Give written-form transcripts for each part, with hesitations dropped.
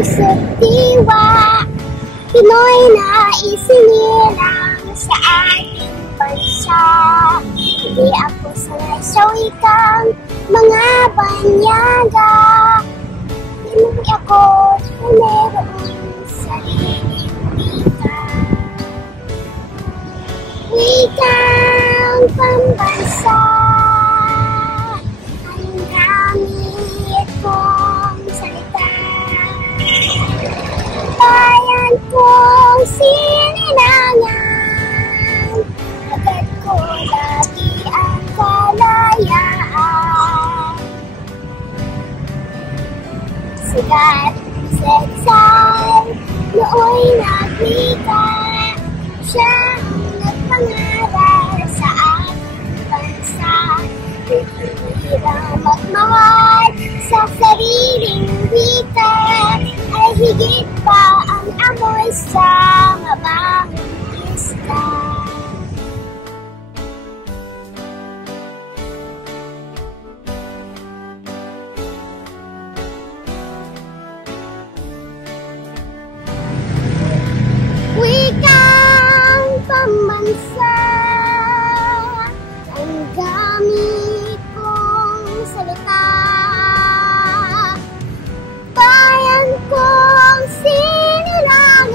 puso't diwa, Pinoy na isinilang sa ating bansa. Hindi ako sanay sa wikang mga banyaga, Pinoy ako na mayroong sariling wika. Wikang pambansa ang gamit kong salita. Bayan kong sinilangan, agad ko lagi ang kalayaan. Sigat sa Rizal, nooy nagwika, siya nagpangaral sa ating bansa. Hirang magmahal sa sariling wika, ay higit pa ang amoy sa mabahong isda. Wikang pambansa ang gamit kong salita. Bayan kong sinilangan,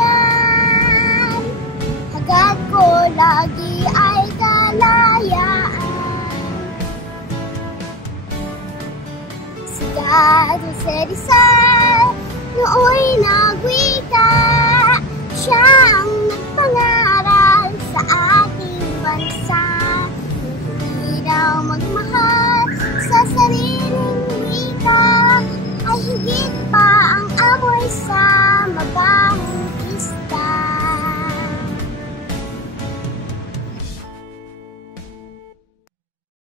agad ko lagi ay kalayaan. Sigat sa Rizal, nooy nagwika,